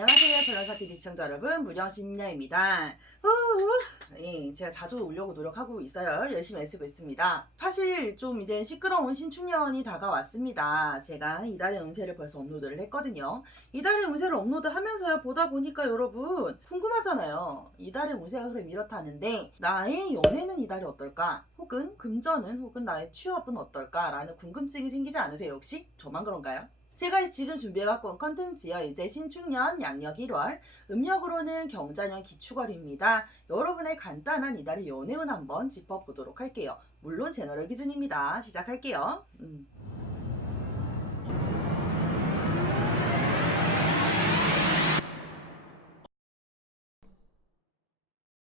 안녕하세요, 변호사 TV 시청자 여러분, 무령신녀입니다. 예, 제가 자주 오려고 노력하고 있어요. 열심히 애쓰고 있습니다. 사실 좀 이제 시끄러운 신축년이 다가왔습니다. 제가 이달의 운세를 벌써 업로드를 했거든요. 이달의 운세를 업로드하면서요 보다 보니까 여러분 궁금하잖아요. 이달의 운세가 그럼 이렇다는데 나의 연애는 이달이 어떨까? 혹은 금전은 혹은 나의 취업은 어떨까 라는 궁금증이 생기지 않으세요 혹시? 저만 그런가요? 제가 지금 준비해갖고 온 컨텐츠요. 이제 신축년 양력 1월, 음력으로는 경자년 기축월입니다. 여러분의 간단한 이달의 연애운 한번 짚어보도록 할게요. 물론 제너럴 기준입니다. 시작할게요. 음.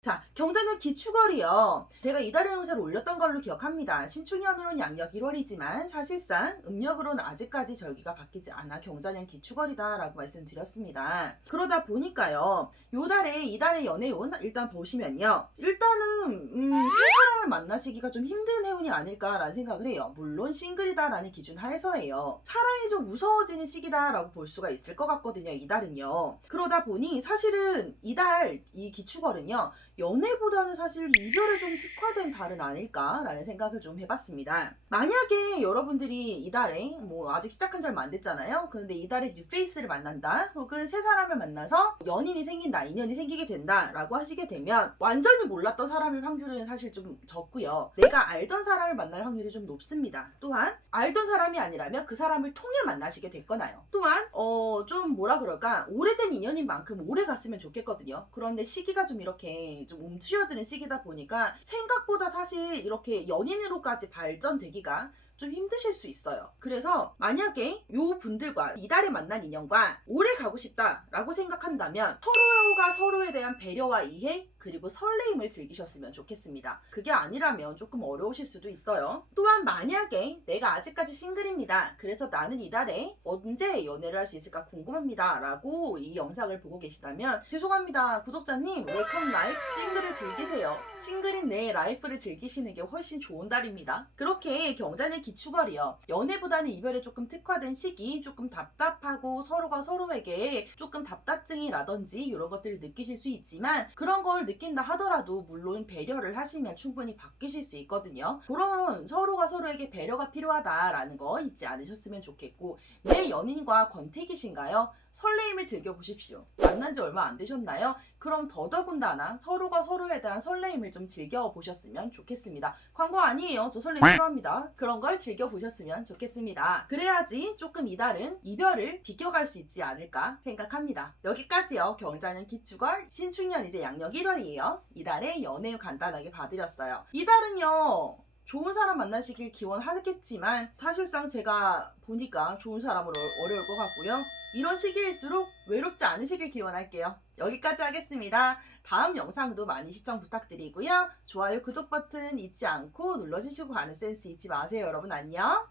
자, 경자년 기축월이요. 제가 이달의 운세를 올렸던 걸로 기억합니다. 신축년으로는 양력 1월이지만 사실상 음력으로는 아직까지 절기가 바뀌지 않아 경자년 기축월이다라고 말씀드렸습니다. 그러다 보니까요. 요 달에 이달의 연애운 일단 보시면요. 일단은 음, 새 사람을 만나시기가 좀 힘든 해운이 아닐까라는 생각을 해요. 물론 싱글이다라는 기준 하에서예요. 사랑이 좀 무서워지는 시기다라고 볼 수가 있을 것 같거든요. 이달은요. 그러다 보니 사실은 이달 이 기축월은요. 연애보다는 사실 이별에 좀 특화된 달은 아닐까라는 생각을 좀 해봤습니다. 만약에 여러분들이 이달에 뭐 아직 시작한 지 얼마 안 됐잖아요. 그런데 이달에 뉴페이스를 만난다 혹은 새 사람을 만나서 연인이 생긴다, 인연이 생기게 된다라고 하시게 되면 완전히 몰랐던 사람일 확률은 사실 좀 적고요. 내가 알던 사람을 만날 확률이 좀 높습니다. 또한 알던 사람이 아니라면 그 사람을 통해 만나시게 됐거나요. 또한 어 좀 뭐라 그럴까 오래된 인연인 만큼 오래 갔으면 좋겠거든요. 그런데 시기가 좀 이렇게 좀 움츠려드는 시기다 보니까 생각보다 사실 이렇게 연인으로까지 발전되기가 좀 힘드실 수 있어요. 그래서 만약에 요 분들과 이달에 만난 인연과 오래 가고 싶다라고 생각한다면 서로가 서로에 대한 배려와 이해 그리고 설레임을 즐기셨으면 좋겠습니다. 그게 아니라면 조금 어려우실 수도 있어요. 또한 만약에 내가 아직까지 싱글입니다. 그래서 나는 이달에 언제 연애를 할 수 있을까 궁금합니다. 라고 이 영상을 보고 계시다면 죄송합니다. 구독자님 웰컴 라이프 싱글을 즐기세요. 싱글인 내 라이프를 즐기시는 게 훨씬 좋은 달입니다. 그렇게 경자의 기 축월이요. 연애보다는 이별에 조금 특화된 시기, 조금 답답하고 서로가 서로에게 조금 답답증이라든지 이런 것들을 느끼실 수 있지만 그런 걸 느낀다 하더라도 물론 배려를 하시면 충분히 바뀌실 수 있거든요. 그런 서로가 서로에게 배려가 필요하다라는 거 잊지 않으셨으면 좋겠고 내 연인과 권태기신가요? 설레임을 즐겨보십시오. 만난 지 얼마 안 되셨나요? 그럼 더더군다나 서로가 서로에 대한 설레임을 좀 즐겨보셨으면 좋겠습니다. 광고 아니에요. 저 설레임 싫어합니다. 그런 걸 즐겨보셨으면 좋겠습니다. 그래야지 조금 이달은 이별을 비껴갈 수 있지 않을까 생각합니다. 여기까지요. 경자년 기축월, 신축년 이제 양력 1월이에요. 이달의 연애 간단하게 봐드렸어요. 이달은요. 좋은 사람 만나시길 기원하겠지만 사실상 제가 보니까 좋은 사람으로 어려울 것 같고요. 이런 시기일수록 외롭지 않으시길 기원할게요. 여기까지 하겠습니다. 다음 영상도 많이 시청 부탁드리고요. 좋아요, 구독 버튼 잊지 않고 눌러주시고 가는 센스 잊지 마세요. 여러분 안녕.